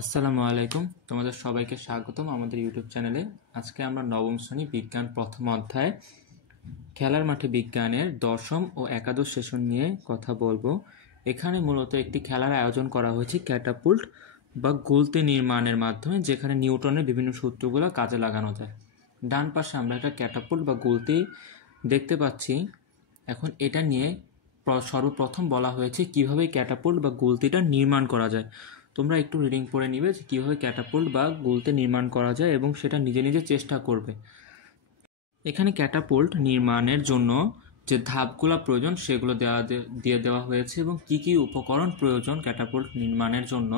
আসসালামু আলাইকুম, তোমাদের সবাইকে স্বাগতম আমাদের ইউটিউব চ্যানেলে। আজকে আমরা নবম শ্রেণী বিজ্ঞান প্রথম অধ্যায় খেলার মাঠে বিজ্ঞানের দশম ও একাদশ সেশন নিয়ে কথা বলবো। এখানে মূলত একটি খেলার আয়োজন করা হয়েছে ক্যাটাপুল্ট বা গুলতি নির্মাণের মাধ্যমে, যেখানে নিউটনের বিভিন্ন সূত্রগুলো কাজে লাগানো যায়। ডান পাশে আমরা একটা ক্যাটাপুল্ট বা গুলতি দেখতে পাচ্ছি। এখন এটা নিয়ে সর্বপ্রথম বলা হয়েছে কিভাবে ক্যাটাপুল্ট বা গুলতিটা নির্মাণ করা যায়। তোমরা একটু রিডিং পড়ে নিবে যে কীভাবে ক্যাটাপুল্ট বা গুলতি নির্মাণ করা যায় এবং সেটা নিজে নিজে চেষ্টা করবে। এখানে ক্যাটাপুল্ট নির্মাণের জন্য যে ধাপগুলো প্রয়োজন সেগুলো দিয়ে দেওয়া হয়েছে এবং কি কি উপকরণ প্রয়োজন ক্যাটাপুল্ট নির্মাণের জন্য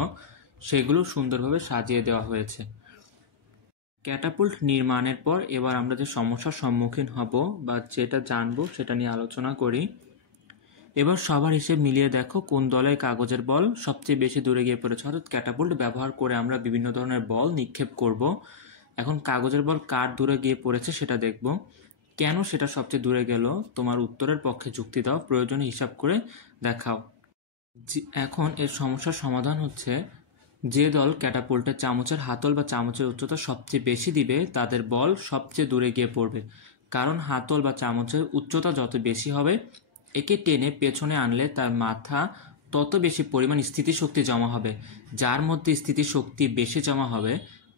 সেগুলো সুন্দরভাবে সাজিয়ে দেওয়া হয়েছে। ক্যাটাপুল্ট নির্মাণের পর এবার আমরা যে সমস্যার সম্মুখীন হব বা যেটা জানবো সেটা নিয়ে আলোচনা করি। এবার সবার হিসেব মিলিয়ে দেখো কোন দলের কাগজের বল সবচেয়ে বেশি দূরে গিয়ে পড়েছে। অর্থাৎ ক্যাটাপুল্ট ব্যবহার করে আমরা বিভিন্ন ধরনের বল নিক্ষেপ করব। এখন কাগজের বল কার দূরে গিয়ে পড়েছে সেটা দেখব। কেন সেটা সবচেয়ে দূরে গেল তোমার উত্তরের পক্ষে যুক্তি দাও, প্রয়োজনে হিসাব করে দেখাও। এখন এর সমস্যার সমাধান হচ্ছে, যে দল ক্যাটাপুল্টের চামচের হাতল বা চামচের উচ্চতা সবচেয়ে বেশি দিবে তাদের বল সবচেয়ে দূরে গিয়ে পড়বে। কারণ হাতল বা চামচের উচ্চতা যত বেশি হবে, একে টেনে পেছনে আনলে তার মাথা তত বেশি পরিমাণ স্থিতিশক্তি জমা হবে। যার মধ্যে স্থিতিশক্তি বেশি জমা হবে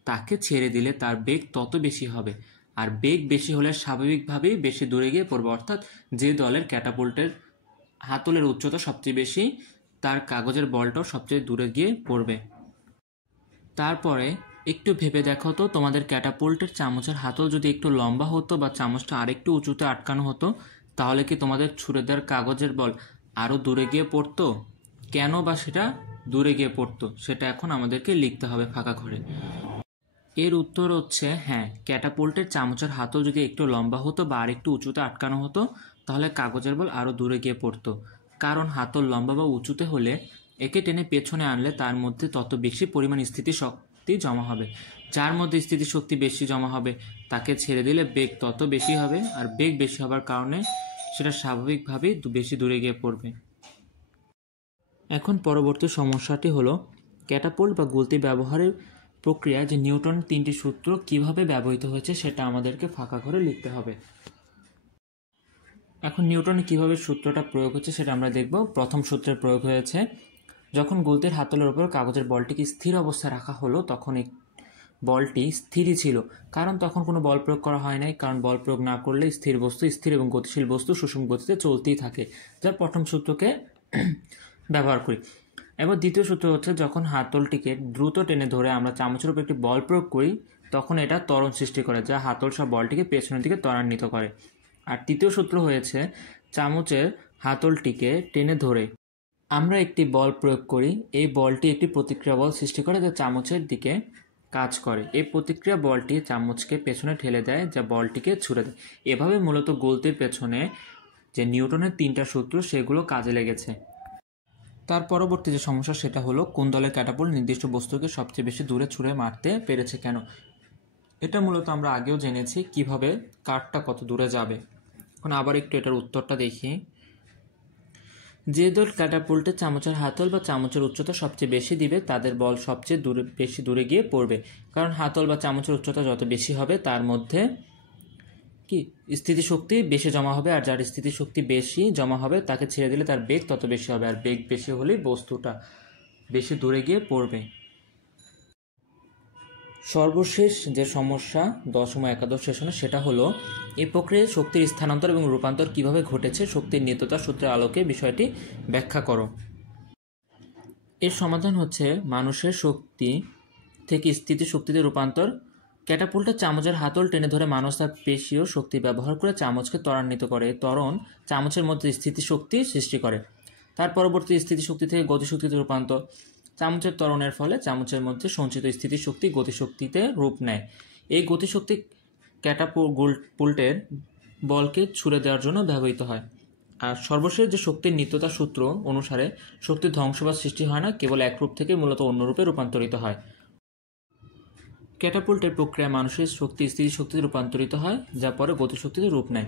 তাকে ছেড়ে দিলে তার বেগ তত বেশি হবে, আর বেগ বেশি হলে স্বাভাবিকভাবেই বেশি দূরে গিয়ে পড়বে। অর্থাৎ যে দলের ক্যাটাপুল্টের হাতলের উচ্চতা সবচেয়ে বেশি তার কাগজের বলটাও সবচেয়ে দূরে গিয়ে পড়বে। তারপরে একটু ভেবে দেখো তো, তোমাদের ক্যাটাপুল্টের চামচের হাতল যদি একটু লম্বা হতো বা চামচটা আরেকটু উঁচুতে আটকানো হতো, তাহলে কি তোমাদের ছুঁড়ে দেওয়ার কাগজের বল আরও দূরে গিয়ে পড়তো? কেন বা সেটা দূরে গিয়ে পড়তো সেটা এখন আমাদেরকে লিখতে হবে ফাঁকা ঘরে। এর উত্তর হচ্ছে হ্যাঁ, ক্যাটাপুল্টের চামচের হাতল যদি একটু লম্বা হতো বা আরেকটু উঁচুতে আটকানো হতো তাহলে কাগজের বল আরও দূরে গিয়ে পড়তো। কারণ হাতল লম্বা বা উঁচুতে হলে একে টেনে পেছনে আনলে তার মধ্যে তত বেশি পরিমাণ স্থিতিশক্তি জমা হবে। যার মধ্যে স্থিতিশক্তি বেশি জমা হবে তাকে ছেড়ে দিলে বেগ তত বেশি হবে, আর বেগ বেশি হবার কারণে সেটা স্বাভাবিকভাবেই বেশি দূরে গিয়ে পড়বে। এখন পরবর্তী সমস্যাটি হলো ক্যাটাপুল্ট বা গুলতি ব্যবহারের প্রক্রিয়া, যে নিউটনের 3টি সূত্র কিভাবে ব্যবহৃত হয়েছে সেটা আমাদেরকে ফাঁকা ঘরে লিখতে হবে। এখন নিউটনে কিভাবে সূত্রটা প্রয়োগ হচ্ছে সেটা আমরা দেখব। প্রথম সূত্রের প্রয়োগ হয়েছে, যখন গুলতির হাতলের উপর কাগজের বলটিকে স্থির অবস্থায় রাখা হলো তখন এই বলটি স্থিরই ছিল, কারণ তখন কোনো বল প্রয়োগ করা হয় নাই। কারণ বল প্রয়োগ না করলে স্থির বস্তু, স্থির এবং গতিশীল বস্তু সুষম গতিতে চলতেই থাকে। যার প্রথম সূত্রকে ব্যবহার করি। এবার দ্বিতীয় সূত্র হচ্ছে, যখন হাতলটিকে দ্রুত টেনে ধরে আমরা চামচের উপর একটি বল প্রয়োগ করি তখন এটা ত্বরণ সৃষ্টি করে, যা হাতল সহ বলটিকে পেছনের দিকে ত্বরান্বিত করে। আর তৃতীয় সূত্র হয়েছে, চামচের হাতলটিকে টেনে ধরে আমরা একটি বল প্রয়োগ করি, এই বলটি একটি প্রতিক্রিয়া বল সৃষ্টি করে যা চামচের দিকে কাজ করে। এই প্রতিক্রিয়া বলটি চামচকে পেছনে ঠেলে দেয়, যা বলটিকে ছুড়ে দেয়। এভাবে মূলত গুলতির পেছনে যে নিউটনের 3টা সূত্র সেগুলো কাজে লেগেছে। তার পরবর্তী যে সমস্যা সেটা হলো, কোন দলের ক্যাটাপুল্ট নির্দিষ্ট বস্তুকে সবচেয়ে বেশি দূরে ছুঁড়ে মারতে পেরেছে কেন। এটা মূলত আমরা আগেও জেনেছি কিভাবে কারটা কত দূরে যাবে। এখন আবার একটু এটার উত্তরটা দেখি। যে দল ক্যাটাপুল্টের চামচের হাতল বা চামচের উচ্চতা সবচেয়ে বেশি দিবে তাদের বল সবচেয়ে বেশি দূরে গিয়ে পড়বে। কারণ হাতল বা চামচের উচ্চতা যত বেশি হবে তার মধ্যে কি স্থিতিশক্তি বেশি জমা হবে, আর যার স্থিতিশক্তি বেশি জমা হবে তাকে ছেড়ে দিলে তার বেগ তত বেশি হবে, আর বেগ বেশি হলেই বস্তুটা বেশি দূরে গিয়ে পড়বে। সর্বশেষ যে সমস্যা দশম ও একাদশ সেশনে সেটা হলো, এই প্রক্রিয়ায় শক্তির স্থানান্তর এবং রূপান্তর কিভাবে ঘটেছে, শক্তির নিত্যতা সূত্রের আলোকে বিষয়টি ব্যাখ্যা করো। এর সমাধান হচ্ছে, মানুষের শক্তি থেকে স্থিতিশক্তিতে রূপান্তর। ক্যাটাপুল্টের চামচের হাতল টেনে ধরে মানুষ তার পেশীয় শক্তি ব্যবহার করে চামচকে ত্বরান্বিত করে। ত্বরণ চামচের মধ্যে স্থিতিশক্তি সৃষ্টি করে। তার পরবর্তী স্থিতিশক্তি থেকে গতিশক্তিতে রূপান্তর। চামচের ত্বরণের ফলে চামচের মধ্যে সঞ্চিত স্থিতিশক্তি গতিশক্তিতে রূপ নেয়। এই গতিশক্তি ক্যাটাপুল্টের বলকে ছুড়ে দেওয়ার জন্য ব্যবহৃত হয়। আর সর্বশেষ যে শক্তির নিত্যতা সূত্র অনুসারে শক্তির ধ্বংস বা সৃষ্টি হয় না, কেবল এক রূপ থেকে মূলত অন্য রূপে রূপান্তরিত হয়। ক্যাটাপুল্টের প্রক্রিয়ায় মানুষের শক্তি স্থিতিশক্তিতে রূপান্তরিত হয়, যা পরে গতিশক্তিতে রূপ নেয়।